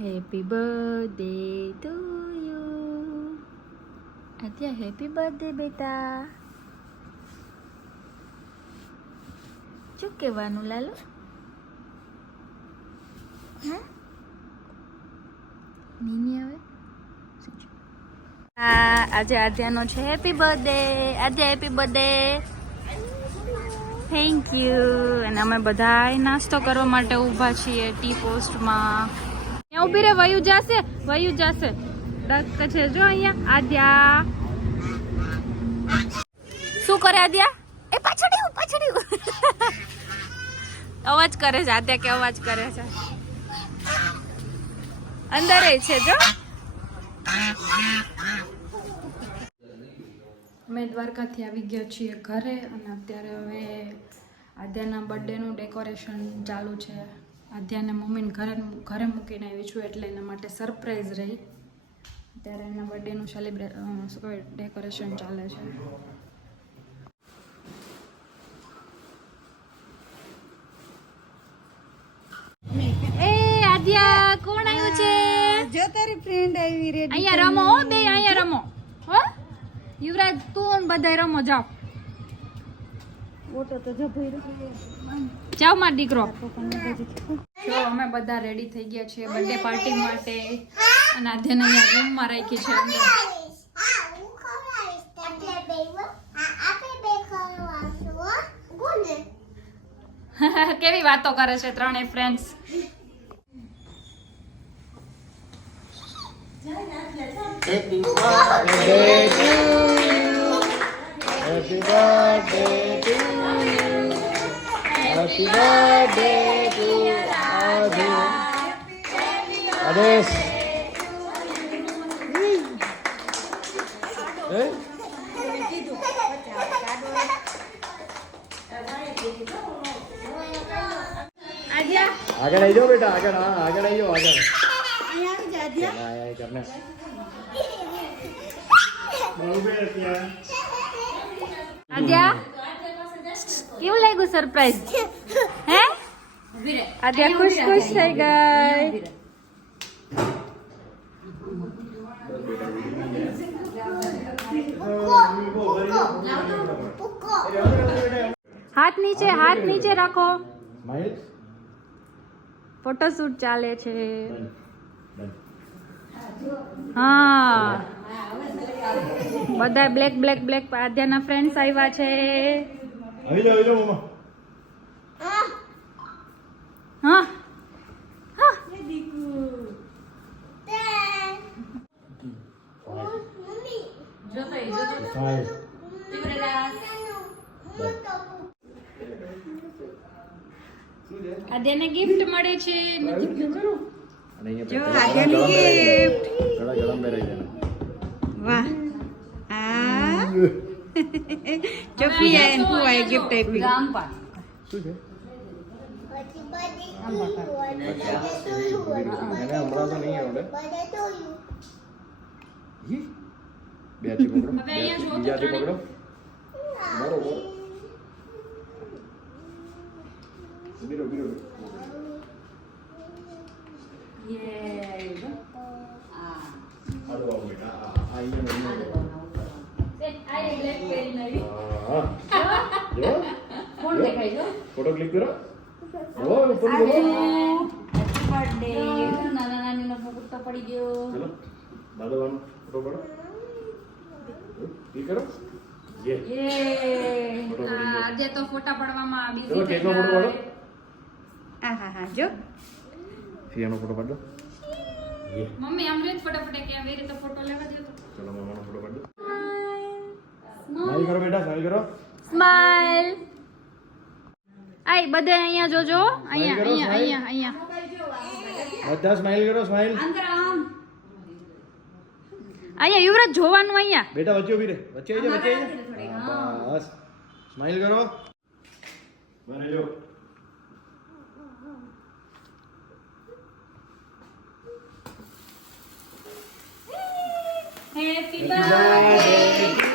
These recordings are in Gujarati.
Happy birthday to you. Adya happy birthday બેટા. શું કહેવાનું લાલુ? હા નીની આવે. આજે આદ્યાનો છે હેપી બર્થડે. આજે હેપી બર્થડે. Thank you. અને અમે બધા નાસ્તો કરવા માટે ઊભા છીએ ટી પોસ્ટમાં. અહીંયા ઊભી રે, વયુ જાશે, વયુ જાશે. ડક છે જો અહીંયા આદ્યા. શું કરે આદ્યા? એ પાછળ અવાજ કરે છે આદ્યા, કે અવાજ કરે છે. અંદર છે જો. અમે દ્વારકાથી આવી ગયા છીએ ઘરે અને અત્યારે હવે આદ્યાના બર્થડેનું ડેકોરેશન ચાલુ છે. આદ્યાને મમ્મીને ઘરે મૂકીને આવી છું એટલે એના માટે સરપ્રાઈઝ રહી. અત્યારે એના બર્થડેનું ડેકોરેશન ચાલે છે. એ આદ્યા કોણ આવ્યું છે? જો તારી ફ્રેન્ડ આવી રે. અહીંયા રમો હો બે, અહીંયા રમો હો. યુવરાજ તું બધા રમો જાઓ. ઓટો તો જભઈ જાઓ માર દીકરો. તો અમે બધા રેડી થઈ ગયા છીએ બર્થડે પાર્ટી માટે અને આધ્યાને અહીંયા રૂમમાં રાખી છે અંદર. કેવી વાતો કરે છે ત્રણેય friends. Happy birthday to you. Happy birthday to you. Happy birthday to Adu. Ades. आगे आई जाओ बेटा, आगे आई जाओ, आगे करना. આદ્યા કેવું લાગ્યું સરપ્રાઈઝ? હે આદ્યા ખુશ થઈ ગઈ. હાથ નીચે રાખો. ફોટોશૂટ ચાલે છે. હા બધા બ્લેક આદ્યાના ફ્રેન્ડ્સ આવ્યા છે. આવી જાઓ મમ્મા. હા આદ્યાને ગિફ્ટ મળે છે. જો આદ્યાની ગિફ્ટ. થોડા ગરમ બેરાઈ દેના. વાહ. આ ચોફી આય હું આય ગિફ્ટ આપી. શું છે? મને હમણાં તો નહીં આવડે. બે હાથથી પકડો. બીજા હાથથી પકડો. બરોબર. બીરો. હાલો આવો બેટા. ફોટો ક્લિક કરો. નાનીનો ફોટો પડી ગયો. ચલો દાદાવાનો ફોટો પાડો. ક્લિક કરો. આજે તો ફોટા પડવામાં ચલો કેકનો ફોટો પાડો. હા જો ફિયાનો ફોટો પાડો. મમ્મી આમ લે ફટાફટ કે આવી રીતે ફોટો લેવા દે તો. ચલો મમ્માનો ફોટો પાડો. સ્માઈલ કરો બેટા, સ્માઈલ કરો. સ્માઈલ. આય બધા અહીંયા જોજો. અહીંયા બધા સ્માઈલ કરો, સ્માઈલ. અહીંયા યુવરાજ જોવાનું. અહીંયા બેટા વચ્ચે ઊભી રહે. વચ્ચે આવી જા. બસ સ્માઈલ કરો. બને જો. Happy birthday.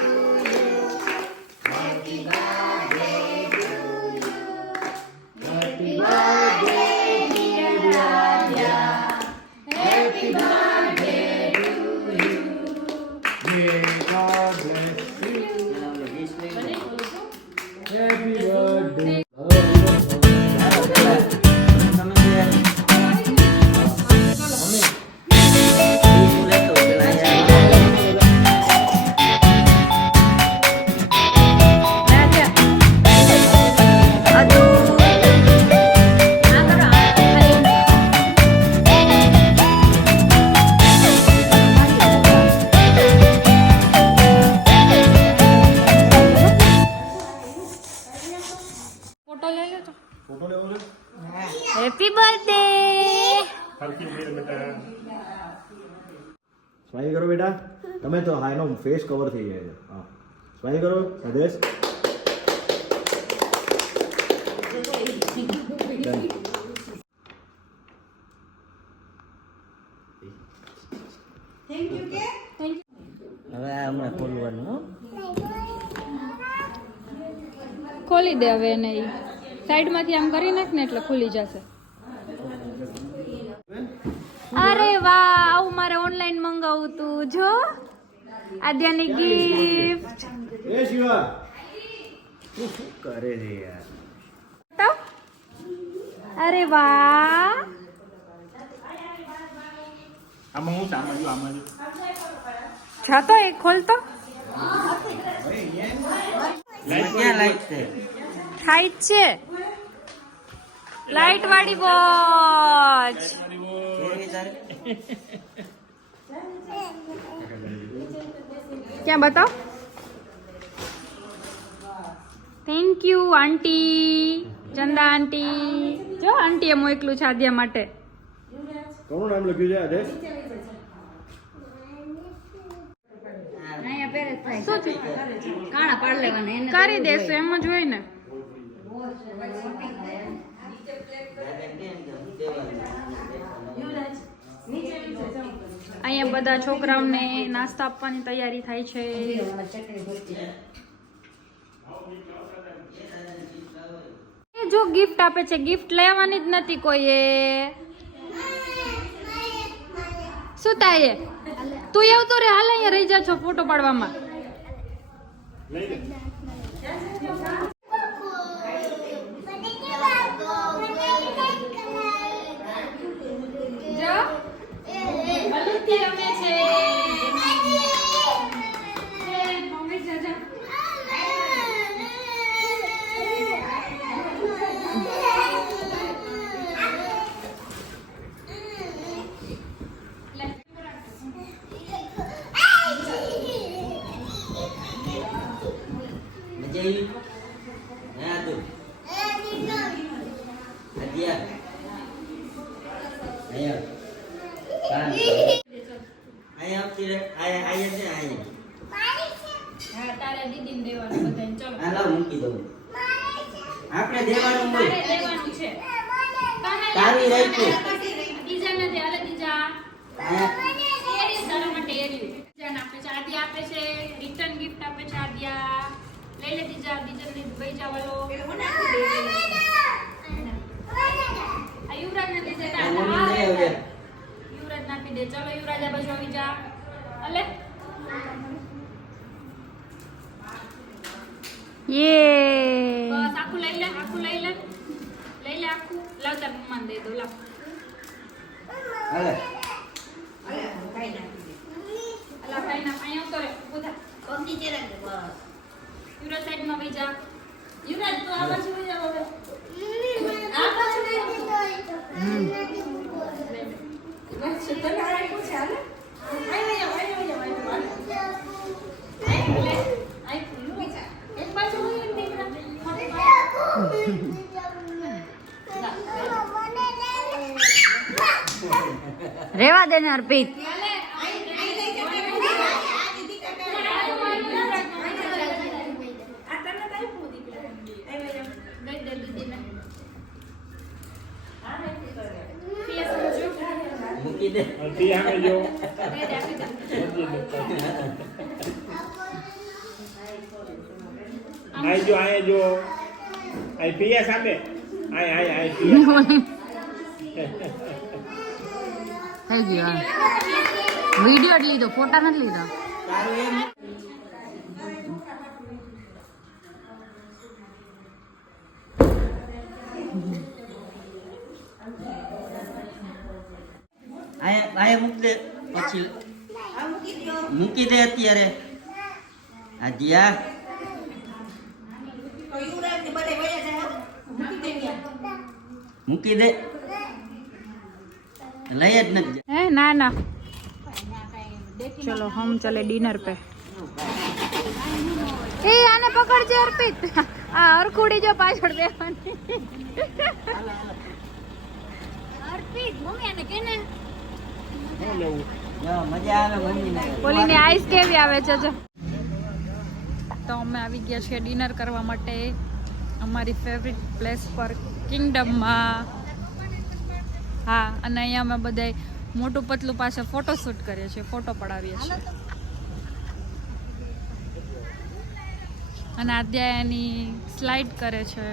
Happy birthday, dear Raja. Happy birthday. Smile કરો બેટા. તમે તો હા એનો ફેસ કવર થઈ જાય છે. હા સ્માઈલ કરો હદેશ. હવે આ હમણાં ખોલવાનું હો. ખોલી દે હવે એને ઈ સાઈડમાંથી આમ કરી નાખ ને એટલે ખુલી જશે. અરે વાહ, આવું મારે ઓનલાઈન મંગાવું તું. જો આદ્યાની ગિફ્ટ. એ શિવા તું શું કરે છે યાર? તો અરે વાહ, આમાં હું સામાન જો આમાં જો છતો એક ખોલતો ક્યાં લાઈટ છે? થાય જ છે. લાઈટ વાળી વોચ. કેવી તારે? ક્યાં બતાવ. થેન્ક યુ આંટી, ચંદા આંટી. જો આંટીએ મોકલું છે આદ્યા માટે. કોનું નામ લખ્યું છે આદેશ? શું છે? કાણા પાડ લેવાના એને કરી દેશું એમ જ હોય ને. અહીંયા બધા છોકરાઓને નાસ્તા આપવાની તૈયારી થાય છે. એ જો ગિફ્ટ આપે છે, ગિફ્ટ લેવાની જ નથી કોઈએ. શું થાય? તું એવું તો રે, હાલ અહીંયા રહી જા છો ફોટો પાડવામાં. જો બલૂનથી રમે છે. મમ્મી જા. મજા આવી? હા તું અદિયા અહીંયા અહીંયા આપતી રે. અહીંયા છે અહીંયા. હા, તારે દીદીને દેવાનું બધાને. ચલો આ લાવ મૂકી દઉં. આપણે દેવાનું હોય. તારે દેવાનું છે. તારી રાખ્યું. બીજા નથી. હાલે બીજા. અહીંયા એરિયું તારા માટે એરિયું. બીજાને આપે છે. આદ્યા આપે છે. રિટર્ન ગિફ્ટ આપે છે આદ્યા. લઈ લે બીજા. બીજાને લઈ જાવલો. આ યુવરાજને લીધે આ મમ્મી લઈ આવજે. યુવરાજ નાખી દે. ચલો યુવરાજ આ બાજુ આવી જા. અલે યે. બસ આખું લઈ લે. આખું લઈ લે. લઈ લે આખું. લાવ તાર મમ્માને દે દો. લાવ. હાલે. અલા ભાઈ ના અહીંયા ઉતરે. ઉધા. યુવરાજ સાઈડમાં વઈ જા. યુવરાજ તું આ બાજુ વઈ જા હવે. આ બાજુ વઈ જા. તને આ પૂછે હાલે. આઈ જા. આઈ પૂછ. એક બાજુ હોય ને રેવા દે ને અર્પિત. મૂકી દે. તી આમે જો આઈ જો આય જો આઈ પિયા સામે આય પિયા થઈ ગયો. વિડીયો જ લીધો, ફોટા નથી લીધા. તારું એમ આયા મૂકી દે. પછી મૂકી દે અત્યારે. આદિયા મૂકી દે. લઈ જ નથી. હે ના ના. चलो हम चले डिनर पे. ए आने पकड़ जे अर्पित. आ हरखुड़ी जो पाछળ બેવાની. શું લેવું? જો મજા આવે મમ્મીને. બોલીને આઈસ કેવી આવે છે જો. તો અમે આવી ગયા છીએ ડિનર કરવા માટે અમારી ફેવરિટ પ્લેસ પર કિંગડમમાં. હા, અને અહીંયા અમે બધાય મોટું પતલું પાસે ફોટોશૂટ કરીએ છીએ, ફોટો પડાવીએ છીએ. અને આદ્યા એની સ્લાઇડ કરે છે.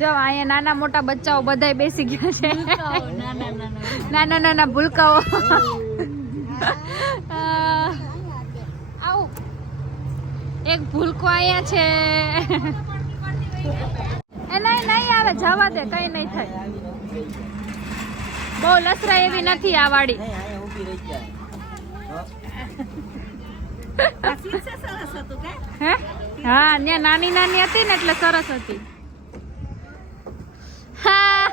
જો અહીંયા નાના મોટા બચ્ચાઓ બધાય બેસી ગયા છે. નાના નાના ભૂલકાઓ. આવું એક ભૂલકો અહીંયા છે. એ નહીં આવે, જવા દે, કઈ નહીં થાય. બહુ લસરા એવી નથી આ વાડી. નહીં અહીંયા ઊભી રહી જાય. હે? હા, ત્યાં નાની નાની હતી ને એટલે સરસ હતી. હા,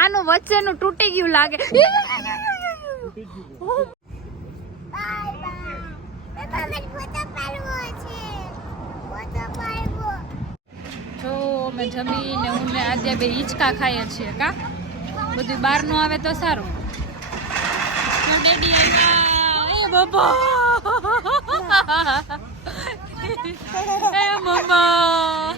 આનું વચ્ચેનું તૂટી ગયું લાગે. જો અમે જમીને હું ને આદ્યા બે હિંચકા ખાઈએ છીએ. કા બધું બહારનું આવે તો સારું. ડેડી આવ્યા. એ બાબા, એ મમ્મા.